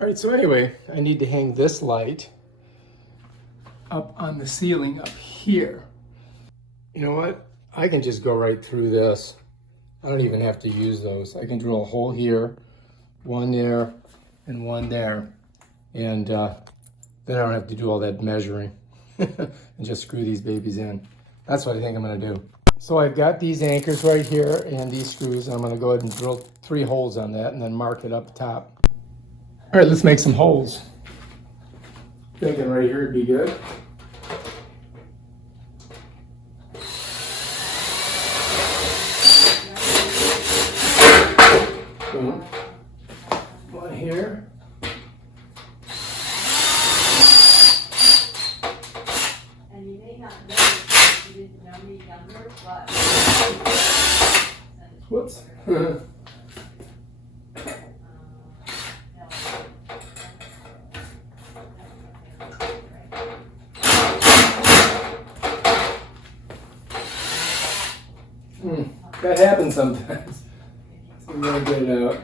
All right, so anyway, I need to hang this light up on the ceiling up here. You know what? I can just go right through this. I don't even have to use those. I can drill a hole here, one there, and one there. And then I don't have to do all that measuring and just screw these babies in. That's what I think I'm gonna do. So I've got these anchors right here and these screws. I'm gonna go ahead and drill 3 holes on that and then mark it up top. All right, let's make some holes. Thinking right here would be good. Boom. One here. And you may not notice you didn't know me younger, but Whoops. That happens sometimes. So I'm gonna get it out.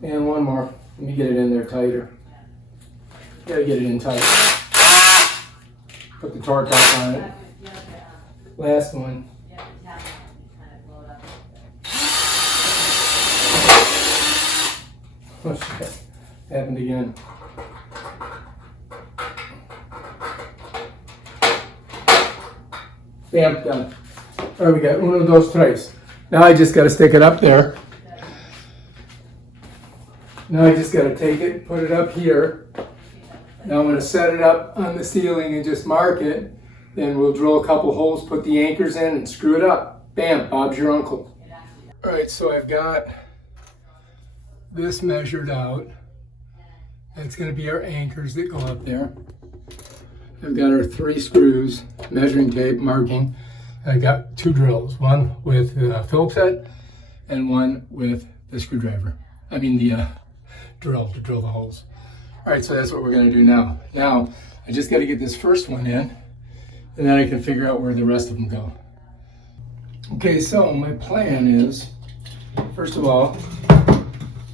And one more. Let me get it in there tighter. Gotta get it in tight. Put the torque up on it. Last one. Oh shit. Happened again. Bam, done. All right, we got uno, dos, tres. Now I just got to stick it up there. Now I just got to take it, put it up here. Now I'm going to set it up on the ceiling and just mark it. Then we'll drill a couple holes, put the anchors in, and screw it up. Bam, Bob's your uncle. All right, so I've got this measured out. That's going to be our anchors that go up there. I've got our 3 screws, measuring tape, marking. I got 2 drills, one with Phillips head and one with the screwdriver. I mean the drill to drill the holes. All right, so that's what we're gonna do now. Now, I just gotta get this first one in and then I can figure out where the rest of them go. Okay, so my plan is, first of all,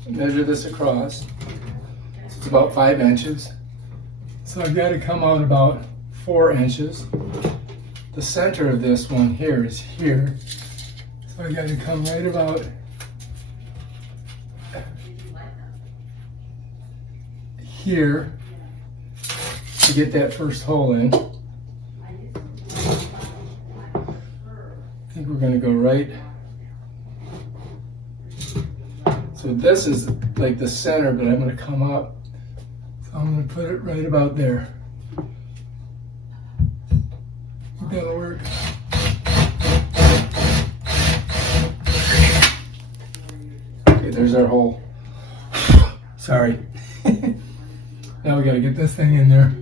measure this across. It's about 5 inches. So I've got to come out about 4 inches. The center of this one here is here. So I got to come right about here to get that first hole in. I think we're going to go right. So this is like the center, but I'm going to come up. I'm going to put it right about there. Think that'll work. Okay, there's our hole. Sorry. Now we got to get this thing in there.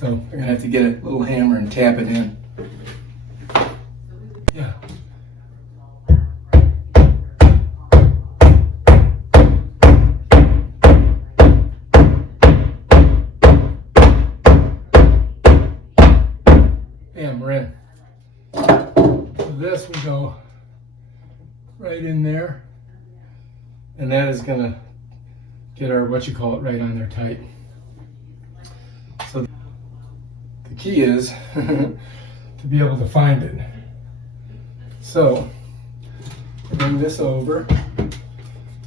So we're going to have to get a little hammer and tap it in. Yeah. Bam, we're in. So this will go right in there. And that is going to get our, what you call it, right on there tight. So the key is to be able to find it. So bring this over.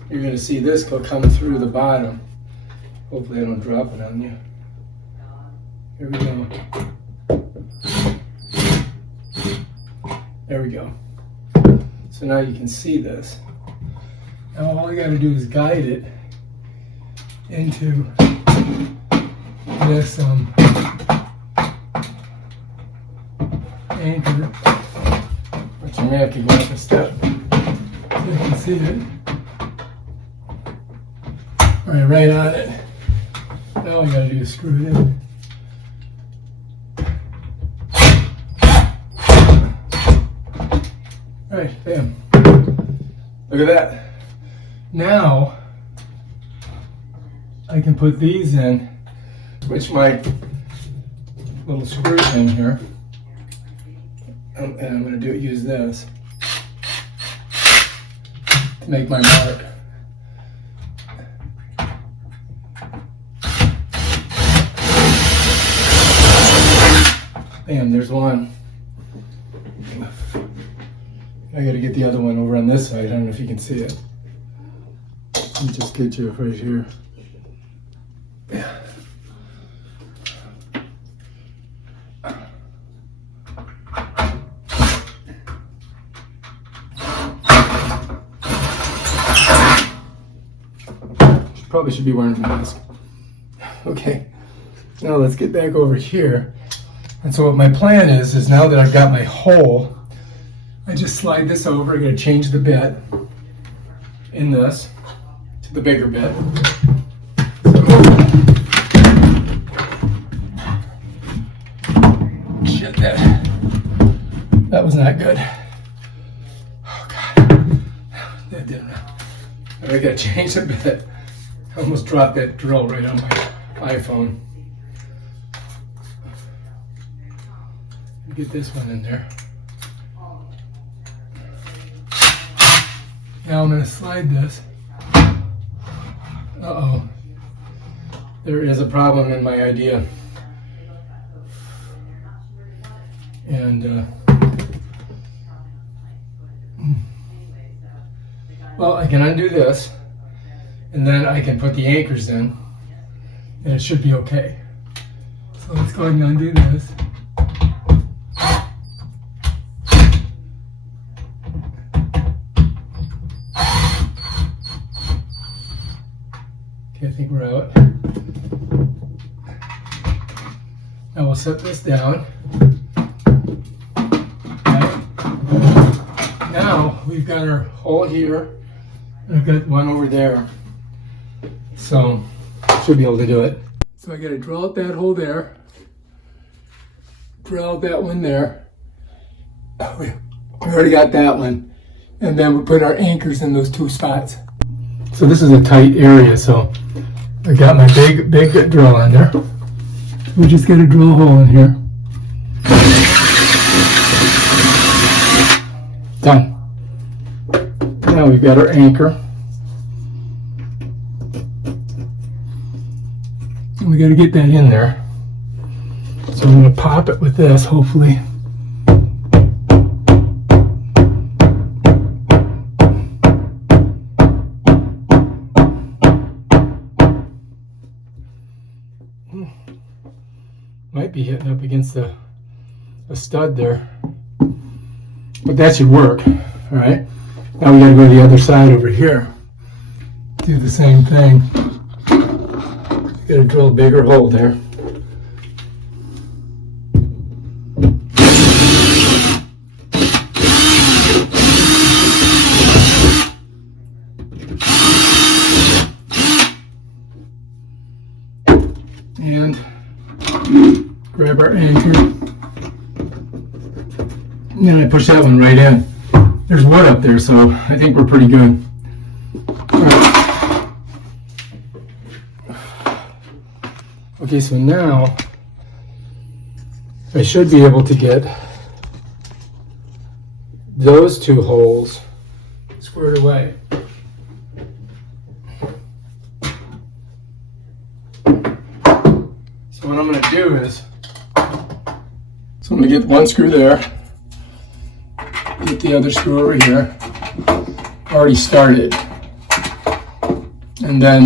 You're going to see this go come through the bottom. Hopefully I don't drop it on you. Here we go. There we go. So now you can see this. Now all I got to do is guide it into this anchor, which I may have to go up a step so you can see it. All right on it. Now all I got to do is screw it in. All right, bam. Look at that. Now, I can put these in, which my little screw thing here. And I'm going to use this to make my mark. Bam, there's one. I got to get the other one over on this side. I don't know if you can see it. Let me just get you right here. Yeah. Probably should be wearing a mask. Okay, now let's get back over here. And so what my plan is now that I've got my hole, I just slide this over. I'm going to change the bit in this to the bigger bit. Shit, that was not good. Oh God, that didn't. I got to change the bit. I almost dropped that drill right on my iPhone. Get this one in there. Now I'm going to slide this. Uh-oh. There is a problem in my idea. And, well, I can undo this, and then I can put the anchors in, and it should be okay. So let's go ahead and undo this. I think we're out. Now we'll set this down. Okay. Now we've got our hole here. And I've got one over there. So should be able to do it. So I got to drill out that hole there. Drill out that one there. We already got that one. And then we put our anchors in those two spots. So this is a tight area, so I got my big drill on there. We just got to drill a hole in here. Done. Now we've got our anchor. And we got to get that in there. So I'm going to pop it with this, hopefully. Might be hitting up against a stud there, but that should work. All right, now we got to go to the other side over here. Do the same thing. Got to drill a bigger hole there. And grab our anchor. And then I push that one right in. There's wood up there, so I think we're pretty good. All right. Okay, so now I should be able to get those two holes squared away. So what I'm going to do is, so I'm going to get one screw there, get the other screw over here, already started, and then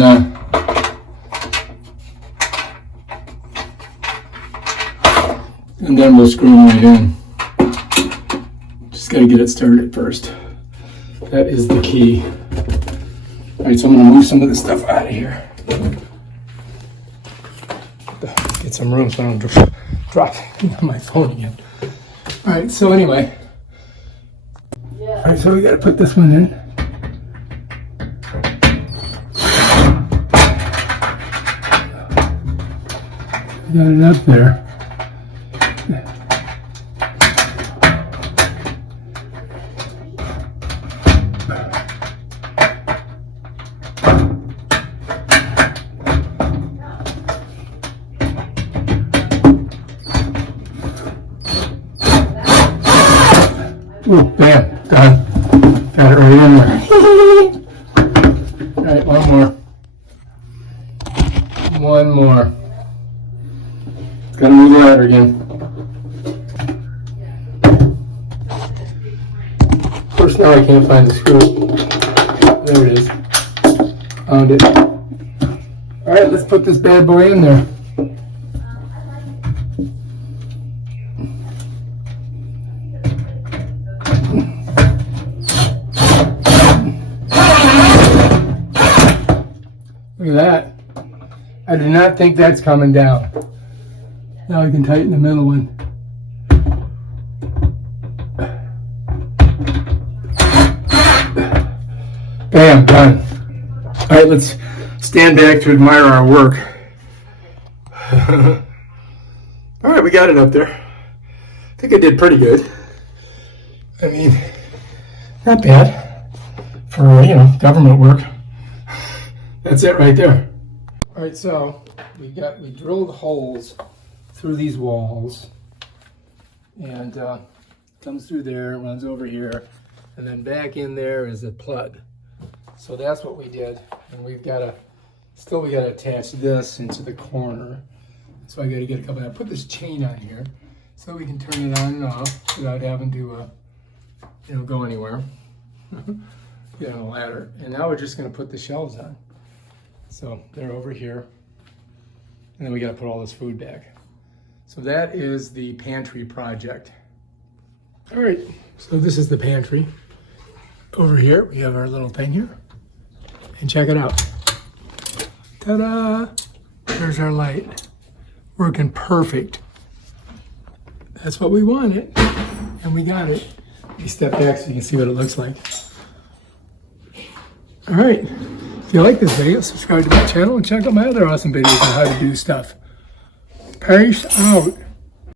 we'll screw them right in. Just got to get it started first. That is the key. All right, so I'm going to move some of this stuff out of here. Get some room so I don't drop my phone again. All right, so anyway. All right, so we got to put this one in. Got it up there. Ooh, bam, done. Got it right in there. All right, one more. One more. Gotta move the ladder again. Of course, now I can't find the screw. There it is. Found it. All right, let's put this bad boy in there. Look at that. I do not think that's coming down. Now I can tighten the middle one. Bam, done. All right, let's stand back to admire our work. All right, we got it up there. I think I did pretty good. I mean, not bad for, government work. That's it right there. All right, so we drilled holes through these walls, and comes through there, runs over here, and then back in there is a plug. So that's what we did, and we got to attach this into the corner. So I got to get a couple. I put this chain on here so we can turn it on and off without having to, go anywhere. Get on a ladder, and now we're just going to put the shelves on. So they're over here, and then we got to put all this food back. So that is the pantry project. All right, so this is the pantry. Over here, we have our little thing here. And check it out. Ta-da! There's our light. Working perfect. That's what we wanted, and we got it. Let me step back so you can see what it looks like. All right, if you like this video, subscribe to my channel and check out my other awesome videos on how to do stuff. Peace out.